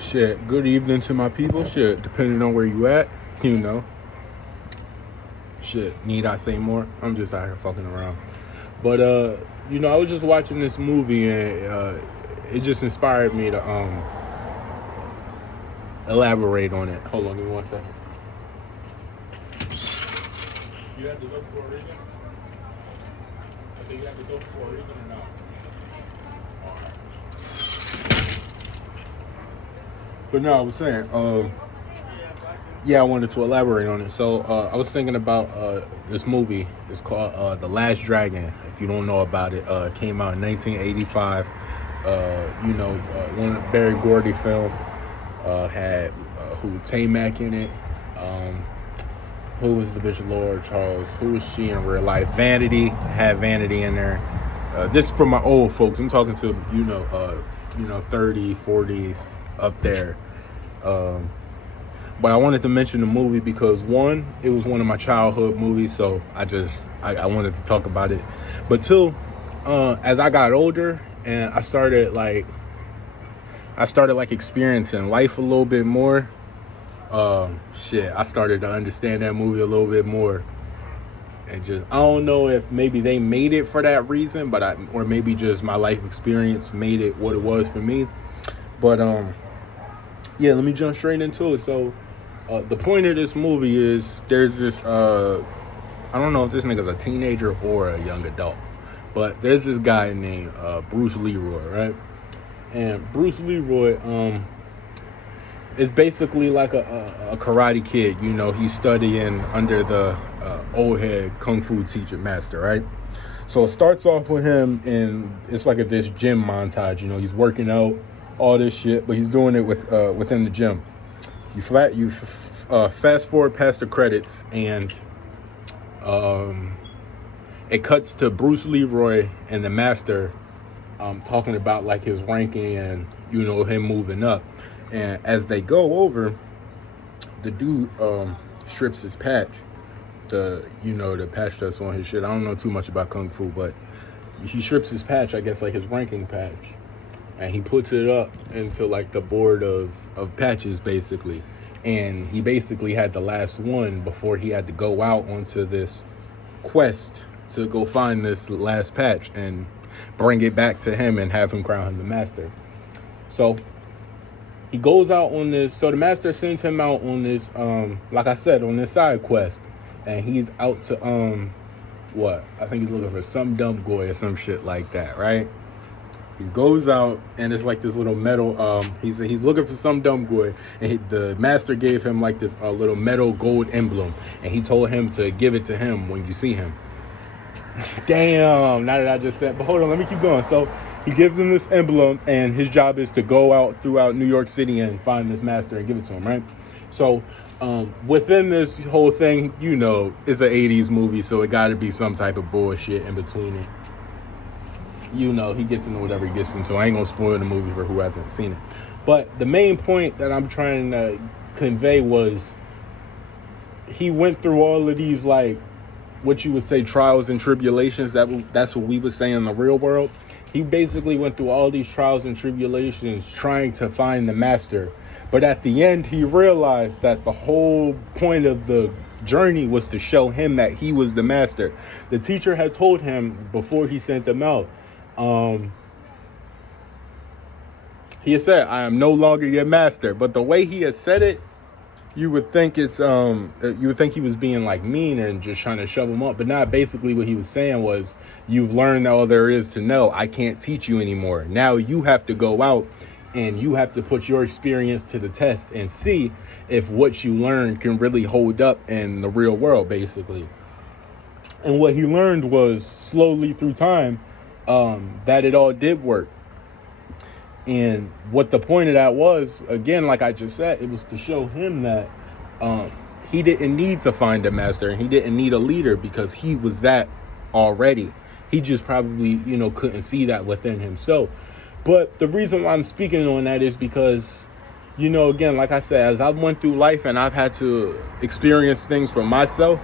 Shit. Good evening to my people. Shit, depending on where you at, you know. Shit, need I say more? I'm just out here fucking around. But I was just watching this movie and it just inspired me to elaborate on it. Hold on, give me 1 second. You have this open for a reason? I said you have this open for a reason or not? But no, I was saying, yeah, I wanted to elaborate on it. So I was thinking about this movie. It's called The Last Dragon. If you don't know about it, it came out in 1985. One Barry Gordy film had who Tay-Mac in it. Who was the bitch Laura Charles? Who was she in real life? Vanity had Vanity in there. This is for my old folks. I'm talking to 30, 40s up there. But I wanted to mention the movie because one, it was one of my childhood movies, so I wanted to talk about it. But two, as I got older and I started experiencing life a little bit more. I started to understand that movie a little bit more. And just, I don't know if maybe they made it for that reason, or maybe just my life experience made it what it was for me. But let me jump straight into it. So the point of this movie is there's this I don't know if this nigga's a teenager or a young adult, but there's this guy named Bruce Leroy, right? And Bruce Leroy is basically like a karate kid. He's studying under the old head kung fu teacher master, right? So it starts off with him, and it's like this gym montage. He's working out, all this shit, but he's doing it within the gym. You fast forward past the credits, and it cuts to Bruce Leroy and the master talking about like his ranking and him moving up. And as they go over, the dude strips his patch. The patch that's on his shit. I don't know too much about kung fu, but he strips his patch, I guess like his ranking patch. And he puts it up into like the board of patches basically. And he basically had the last one before he had to go out onto this quest to go find this last patch and bring it back to him and have him crown him the master. So he goes out on this. So the master sends him out on this, like I said, on this side quest, and he's out to I think he's looking for some dumb boy or some shit like that, right? He goes out, and it's like this little metal. He's looking for some dumb boy, and the master gave him like this little metal gold emblem, and he told him to give it to him when you see him. Damn! Now that I just said, but hold on, let me keep going. So he gives him this emblem, and his job is to go out throughout New York City and find this master and give it to him, right? So within this whole thing, it's an 80s movie, so it got to be some type of bullshit in between it. He gets into whatever he gets into, so I ain't gonna spoil the movie for who hasn't seen it. But the main point that I'm trying to convey was he went through all of these, like, what you would say trials and tribulations. That's what we would say in the real world. He basically went through all these trials and tribulations trying to find the master. But at the end, he realized that the whole point of the journey was to show him that he was the master. The teacher had told him before he sent them out, he had said, "I am no longer your master." But the way he had said it, you would think he was being like mean and just trying to shove him up. But not basically what he was saying was, you've learned all there is to know. I can't teach you anymore. Now you have to go out and you have to put your experience to the test and see if what you learned can really hold up in the real world, basically. And what he learned was slowly through time that it all did work. And what the point of that was, again, like I just said, it was to show him that he didn't need to find a master and he didn't need a leader because he was that already. He just probably, couldn't see that within himself. But the reason why I'm speaking on that is because, again, like I said, as I went through life and I've had to experience things for myself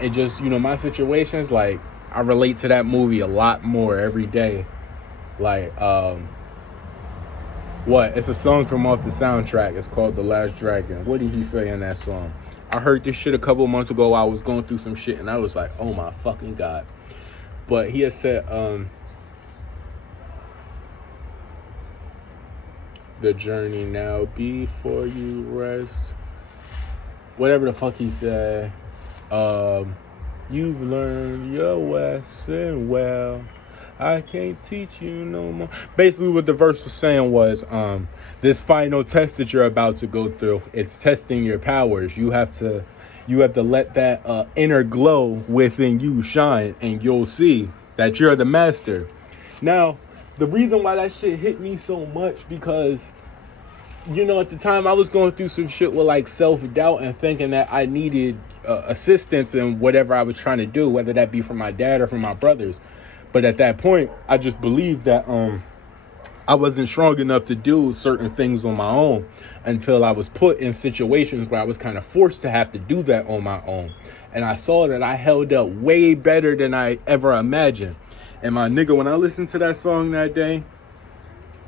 and just, my situations, like, I relate to that movie a lot more every day. Like, What? It's a song from off the soundtrack. It's called The Last Dragon. What did he say in that song? I heard this shit a couple months ago. I was going through some shit and I was like, oh my fucking God. But he had said, the journey now before you rest. Whatever the fuck he said. You've learned your lesson well. I can't teach you no more. Basically what the verse was saying was, this final test that you're about to go through, it's testing your powers. You have to let that inner glow within you shine, and you'll see that you're the master. Now, the reason why that shit hit me so much, because at the time I was going through some shit with like self-doubt and thinking that I needed assistance in whatever I was trying to do, whether that be from my dad or from my brothers. But at that point, I just believed that I wasn't strong enough to do certain things on my own until I was put in situations where I was kind of forced to have to do that on my own. And I saw that I held up way better than I ever imagined. And my nigga, when I listened to that song that day,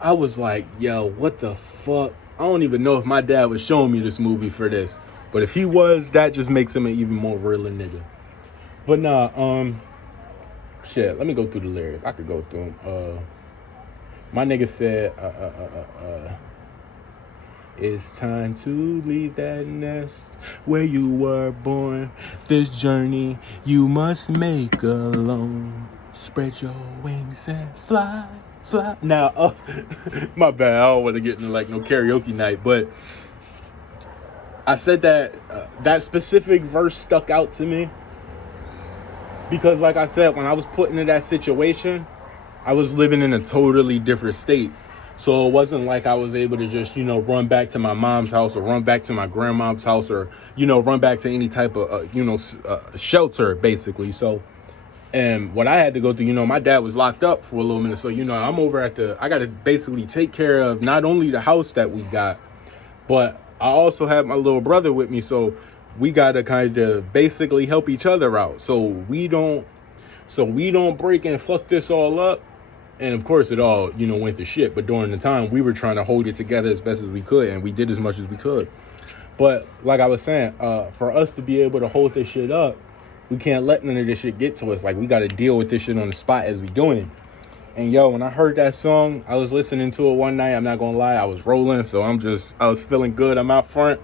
I was like, yo, what the fuck? I don't even know if my dad was showing me this movie for this. But if he was, that just makes him an even more realer nigga. But nah, shit, let me go through the lyrics. I could go through them. My nigga said, it's time to leave that nest where you were born. This journey you must make alone. Spread your wings and fly. Now, my bad. I don't want to get into like no karaoke night, but I said that that specific verse stuck out to me because, like I said, when I was put into that situation, I was living in a totally different state. So it wasn't like I was able to just, run back to my mom's house or run back to my grandmom's house or, run back to any type of, shelter, basically. So, and what I had to go through, my dad was locked up for a little minute. So, I'm over I got to basically take care of not only the house that we got, but I also have my little brother with me. So we got to kind of basically help each other out. So we don't break and fuck this all up. And of course it all, went to shit. But during the time we were trying to hold it together as best as we could. And we did as much as we could. But like I was saying, for us to be able to hold this shit up, we can't let none of this shit get to us. Like, we got to deal with this shit on the spot as we doing it. And yo, when I heard that song, I was listening to it one night. I'm not going to lie. I was rolling. So I was feeling good. I'm out front.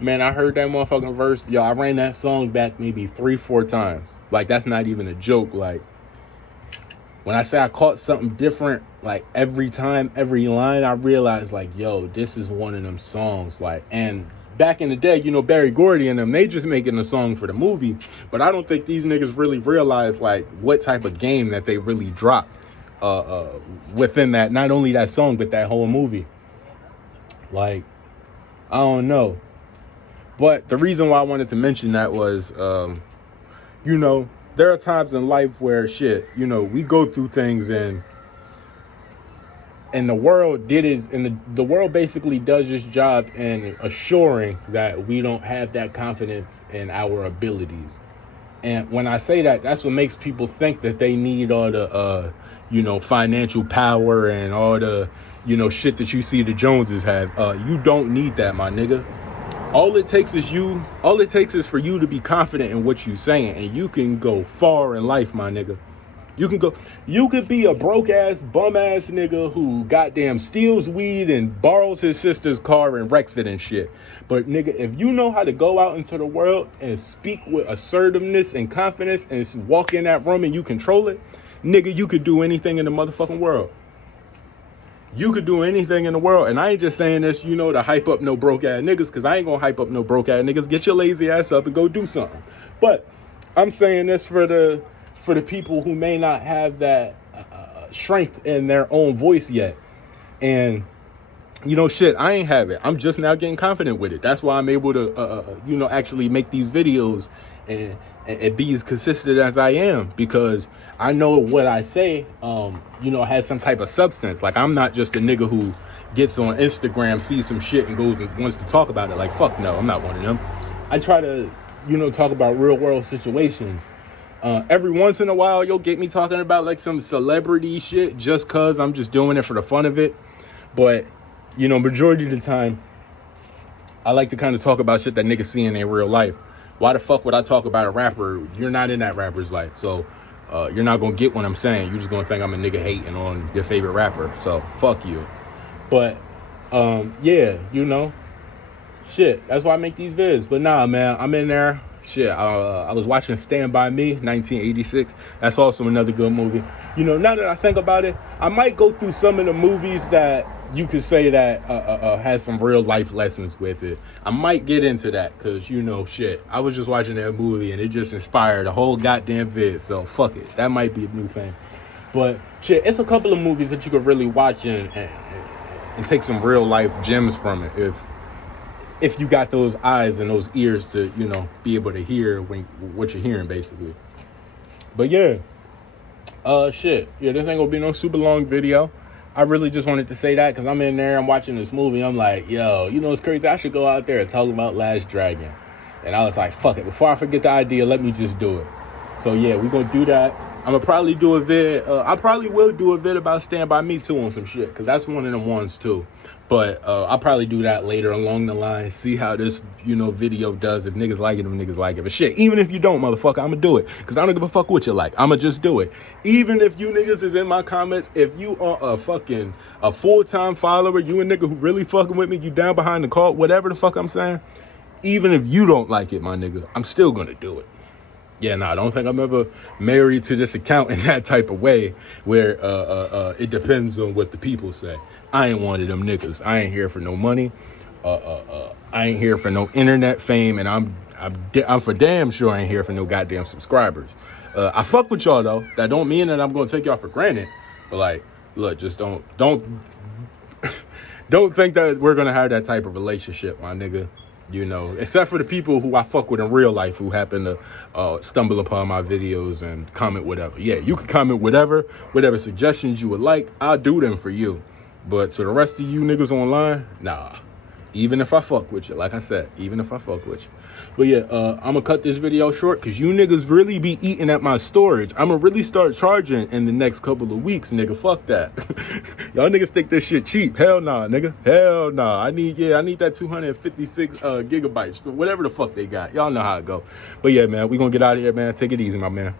Man, I heard that motherfucking verse. Yo, I ran that song back maybe 3-4 times. Like, that's not even a joke. Like, when I say I caught something different, like every time, every line, I realized like, yo, this is one of them songs. Like, and back in the day, Barry Gordy and them, they just making a song for the movie. But I don't think these niggas really realize like what type of game that they really dropped within that, not only that song, but that whole movie. Like, I don't know. But the reason why I wanted to mention that was, there are times in life where we go through things and the world the world basically does its job in assuring that we don't have that confidence in our abilities. And when I say that, that's what makes people think that they need all the, financial power and all the, shit that you see the Joneses have. You don't need that, my nigga. All it takes is for you to be confident in what you're saying, and you can go far in life, my nigga. You could be a broke ass, bum ass nigga who goddamn steals weed and borrows his sister's car and wrecks it and shit. But nigga, if you know how to go out into the world and speak with assertiveness and confidence and walk in that room and you control it, nigga, you could do anything in the motherfucking world. You could do anything in the world. And I ain't just saying this, to hype up no broke ass niggas, because I ain't gonna hype up no broke ass niggas. Get your lazy ass up and go do something. But I'm saying this for the people who may not have that strength in their own voice yet. And, I ain't have it. I'm just now getting confident with it. That's why I'm able to, actually make these videos and be as consistent as I am, because I know what I say, has some type of substance. Like, I'm not just a nigga who gets on Instagram, sees some shit and goes and wants to talk about it. Like, fuck no, I'm not one of them. I try to, talk about real world situations. Every once in a while, you'll get me talking about like some celebrity shit just cause I'm just doing it for the fun of it. But majority of the time, I like to kind of talk about shit that niggas see in their real life. Why the fuck would I talk about a rapper? You're not in that rapper's life, so you're not gonna get what I'm saying. You're just gonna think I'm a nigga hating on your favorite rapper. So fuck you. But yeah, shit. That's why I make these vids. But nah, man, I'm in there. Shit, I was watching Stand By Me, 1986. That's also another good movie. Now that I think about it, I might go through some of the movies that you could say that has some real life lessons with it. I might get into that because, shit, I was just watching that movie and it just inspired a whole goddamn vid. So fuck it. That might be a new thing. But shit, it's a couple of movies that you could really watch and take some real life gems from it if you got those eyes and those ears to, be able to hear what you're hearing, basically. But yeah, shit. Yeah, this ain't gonna be no super long video. I really just wanted to say that because I'm in there, I'm watching this movie. I'm like, yo, it's crazy. I should go out there and talk about Last Dragon. And I was like, fuck it. Before I forget the idea, let me just do it. So yeah, we're gonna do that. I'm gonna probably do a vid. I probably will do a vid about Stand By Me too on some shit, because that's one of them ones too. But I'll probably do that later along the line. See how this, video does. If niggas like it, if niggas like it. But shit, even if you don't, motherfucker, I'm gonna do it. Because I don't give a fuck what you like. I'm gonna just do it. Even if you niggas is in my comments, if you are a full-time follower, you a nigga who really fucking with me, you down behind the call, whatever the fuck I'm saying, even if you don't like it, my nigga, I'm still gonna do it. Yeah, I don't think I'm ever married to this account in that type of way where it depends on what the people say. I ain't one of them niggas. I ain't here for no money. I ain't here for no internet fame, and I'm for damn sure I ain't here for no goddamn subscribers. I fuck with y'all though. That don't mean that I'm gonna take y'all for granted. But like, look, just don't don't think that we're gonna have that type of relationship, my nigga. Except for the people who I fuck with in real life who happen to stumble upon my videos and comment whatever. Yeah, you can comment whatever suggestions you would like. I'll do them for you. But to the rest of you niggas online, nah. Even if I fuck with you, like I said, even if I fuck with you. But yeah, I'm gonna cut this video short because you niggas really be eating at my storage. I'm gonna really start charging in the next couple of weeks, nigga. Fuck that. Y'all niggas think this shit cheap. Hell nah, nigga. Hell nah. I need that 256 gigabytes, whatever the fuck they got. Y'all know how it go. But yeah, man, we gonna get out of here, man. Take it easy, my man.